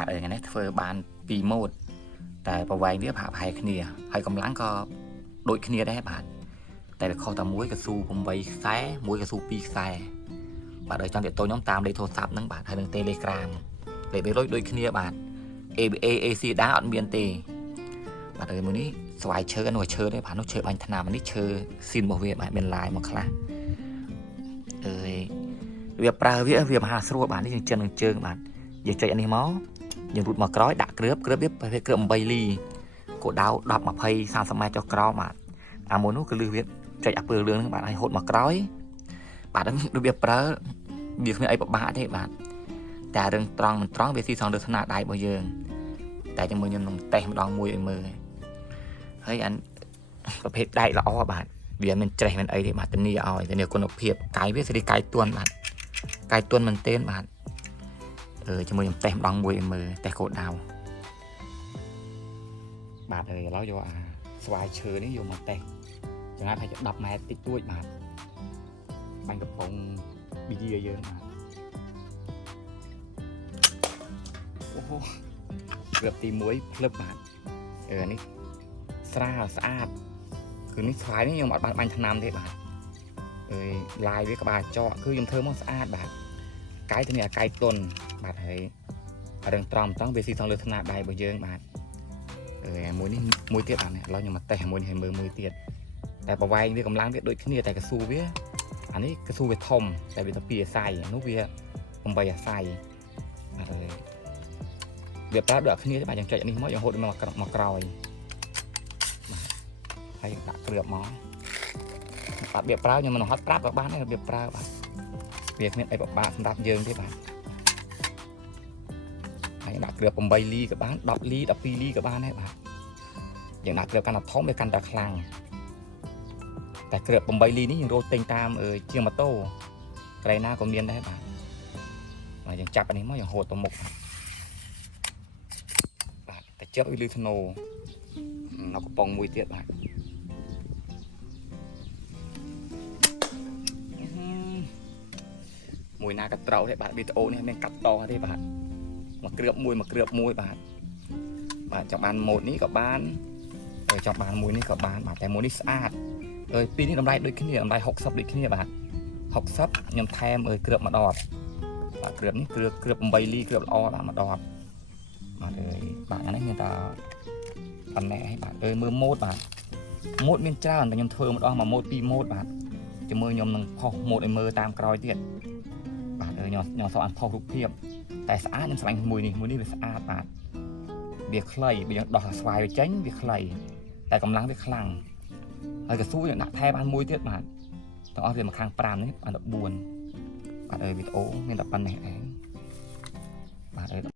បាទថ្ងៃនេះធ្វើបាន2 ម៉ូតតែប្រវែងវាប្រហែលគ្នាហើយកម្លាំងក៏ដូចគ្នាដែរបាទតែវាខុសតែមួយកស៊ូ8ខ្សែមួយកស៊ូ2ខ្សែបាទដោយចង់ទាក់ទងខ្ញុំតាមលេខទូរស័ព្ទហ្នឹងបាទហើយនឹង Telegram លេខវាដូចគ្នាបាទ ABA AC ដែរអត់មានទេបាទហើយមួយនេះស្វាយឈើនោះឈើទេបាទនោះឈើបាញ់ថ្នាំនេះឈើស៊ីនរបស់វាបាទមានឡាយមកខ្លះវាប្រើវាមហាស្រួលបាទនេះយើងចិននឹងជើងបាទយើងចុចអានេះមកយើងរូតមកក្រោយដាក់គ្រឿបវាប្រភេទគ្រឿប8លីគោដៅ10 20 30ម៉ែត្រចុះក្រោមបាទអាមួយនោះគឺលឺវាចុចអាពើលឿងហ្នឹងបាទឲ្យហូតមកក្រោយបាទហ្នឹងរបៀបប្រើវាគ្មានអីពិបាកទេបាទតែរឿងត្រង់មិនត្រង់វាស៊ីសងលើស្នាដៃរបស់យើងតែជាមួយខ្ញុំនឹងតេស្តម្ដងមួយឲ្យមើលហើយអានប្រភេទដែកល្អបាទវាមិនច្រេះមិនអីទេបាទធានាឲ្យធានាគុណភាពកាយវាសេរីកាយទន់បាទកាយទន់មែនទែនបាទជាមួយខ្ញុំតេស្តម្ដងមួយឲ្យមើលតេស្តគោដៅបាទឥឡូវយកអាស្វាយឈើនេះយកមកតេស្តចម្ងាយប្រហែល10 ម៉ែត្រតិចតួចបាទបាញ់កំប៉ុងប៊ីយាយើងបាទអូហូគ្រឿបទី1ភ្លឹបបាទនេះស្រាលស្អាតគឺនេះស្វាយនេះខ្ញុំអត់បានបាញ់ថ្នាំទេបាទឡាយវាក្បាលចកគឺខ្ញុំធ្វើមកស្អាតបាទកាយទៅនេះអាកាយទន់បាទហើយរឿងត្រង់វាស៊ីថងលើថ្នាដៃរបស់យើងបាទមួយនេះមួយទៀតបាទឥឡូវខ្ញុំមកតេស្តមួយនេះឲ្យមើលមួយទៀតតែប្រវែងវាកម្លាំងវាដូចគ្នាតែកស៊ូវាអានេះកស៊ូវាធំតែវាទៅ2អាស័យនោះវា8អាស័យបាទហើយវាប្រាប់ដូចគ្នាទេបាទយើងចុចអានេះមកយើងហូតមកក្រោយបាទហើយដាក់គ្រឿបមកបាទវាប្រើខ្ញុំមិនហត់ប្រាប់ក៏បានដែរវាប្រើបាទវាគ្មានអីពិបាកសម្រាប់យើងទេបាទហើយដាក់គ្រឿប8លីក៏បាន10លី12លីក៏បានដែរបាទយើងដាក់គ្រឿបកាន់តែធំវាកាន់តែខ្លាំងតែគ្រឿប8លីនេះយើងរកទិញតាមជាងម៉ូតូកន្លែងណាក៏មានដែរបាទហើយយើងចាប់អានេះមកយើងហូតទៅមុខបាទតែជិបឲ្យលឺធ្នោនៅកំប៉ុងមួយទៀតបាទមួយណាក៏ត្រូវទេបាទវីដេអូនេះមានកាត់តទេបាទមកគ្រឿបមួយបាទចង់បានម៉ូតនេះក៏បានចង់បានមួយនេះក៏បានបាទតែមួយនេះស្អាតពីរនេះតម្លៃដូចគ្នាតម្លៃ60ដូចគ្នាបាទ60ខ្ញុំថែមគ្រឿបមួយដបបាទគ្រឿបនេះគ្រឿប8លីគ្រឿបល្អបាទមួយដបបាទបាទអានេះមានតែប៉ុណ្ណេះហើយបាទមើលម៉ូតបាទម៉ូតមានច្រើនតែខ្ញុំធ្វើម្ដងមួយម៉ូត2ម៉ូតបាទជាមួយខ្ញុំនឹងផុសម៉ូតឲ្យមើលតាមក្រោយទៀតបាទខ្ញុំសោះអានផុសរូបភាពតែស្អាតខ្ញុំស្រឡាញ់មួយនេះវាស្អាតបាទវាខ្លីបើយើងដោះស្វាយវាចេញវាខ្លីតែកម្លាំងវាខ្លាំងហើយកស៊ូយើងដាក់ថែបានមួយទៀតបាទទាំងអស់វាមកខាង5នេះបាន14បាទវីដេអូមានតែប៉ុណ្ណេះឯងបាទ